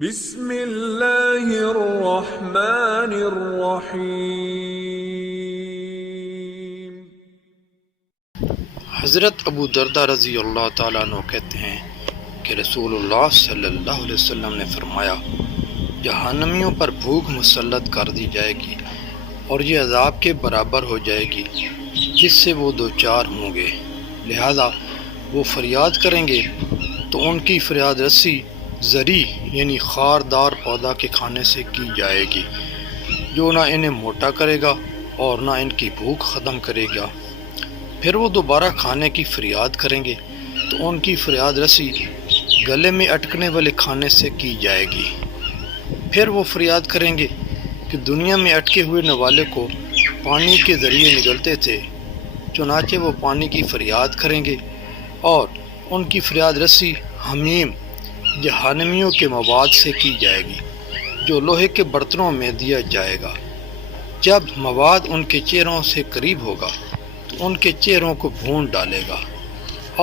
بسم اللہ الرحمن الرحیم۔ حضرت ابو دردہ رضی اللہ تعالیٰ عنہ کہتے ہیں کہ رسول اللہ صلی اللہ علیہ وسلم نے فرمایا، جہنمیوں پر بھوک مسلط کر دی جائے گی اور یہ عذاب کے برابر ہو جائے گی جس سے وہ دوچار ہوں گے، لہذا وہ فریاد کریں گے تو ان کی فریاد رسی زری یعنی خاردار پودا کے کھانے سے کی جائے گی، جو نہ انہیں موٹا کرے گا اور نہ ان کی بھوک ختم کرے گا۔ پھر وہ دوبارہ کھانے کی فریاد کریں گے تو ان کی فریاد رسی گلے میں اٹکنے والے کھانے سے کی جائے گی۔ پھر وہ فریاد کریں گے کہ دنیا میں اٹکے ہوئے نوالے کو پانی کے ذریعے نگلتے تھے، چنانچہ وہ پانی کی فریاد کریں گے اور ان کی فریاد رسی حمیم جہنمیوں کے مواد سے کی جائے گی جو لوہے کے برتنوں میں دیا جائے گا۔ جب مواد ان کے چہروں سے قریب ہوگا تو ان کے چہروں کو بھون ڈالے گا،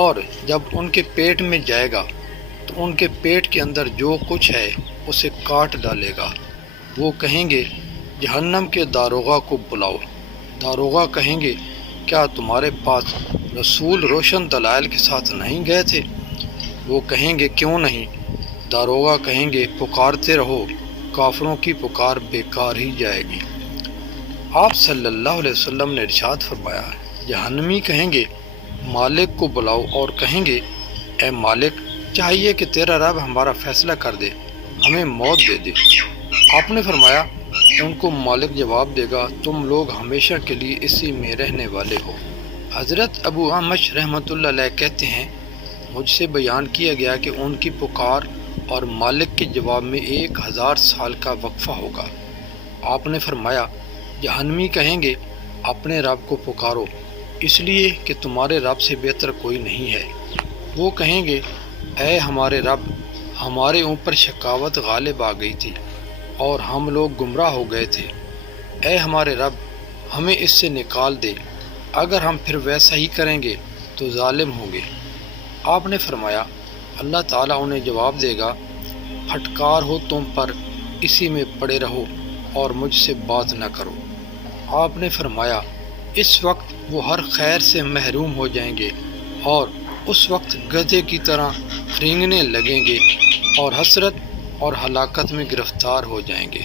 اور جب ان کے پیٹ میں جائے گا تو ان کے پیٹ کے اندر جو کچھ ہے اسے کاٹ ڈالے گا۔ وہ کہیں گے، جہنم کے داروغہ کو بلاؤ۔ داروغہ کہیں گے، کیا تمہارے پاس رسول روشن دلائل کے ساتھ نہیں گئے تھے؟ وہ کہیں گے، کیوں نہیں؟ داروغہ کہیں گے، پکارتے رہو، کافروں کی پکار بیکار ہی جائے گی۔ آپ صلی اللہ علیہ وسلم نے ارشاد فرمایا، جہنمی کہیں گے، مالک کو بلاؤ، اور کہیں گے، اے مالک، چاہیے کہ تیرا رب ہمارا فیصلہ کر دے، ہمیں موت دے دے۔ آپ نے فرمایا، ان کو مالک جواب دے گا، تم لوگ ہمیشہ کے لیے اسی میں رہنے والے ہو۔ حضرت ابو احمش رحمۃ اللہ علیہ کہتے ہیں، مجھ سے بیان کیا گیا کہ ان کی پکار اور مالک کے جواب میں 1000 سال کا وقفہ ہوگا۔ آپ نے فرمایا، جہنمی کہیں گے، اپنے رب کو پکارو، اس لیے کہ تمہارے رب سے بہتر کوئی نہیں ہے۔ وہ کہیں گے، اے ہمارے رب، ہمارے اوپر شقاوت غالب آ گئی تھی اور ہم لوگ گمراہ ہو گئے تھے، اے ہمارے رب، ہمیں اس سے نکال دے، اگر ہم پھر ویسا ہی کریں گے تو ظالم ہوں گے۔ آپ نے فرمایا، اللہ تعالیٰ انہیں جواب دے گا، پھٹکار ہو تم پر، اسی میں پڑے رہو اور مجھ سے بات نہ کرو۔ آپ نے فرمایا، اس وقت وہ ہر خیر سے محروم ہو جائیں گے اور اس وقت گدھے کی طرح رینگنے لگیں گے اور حسرت اور ہلاکت میں گرفتار ہو جائیں گے۔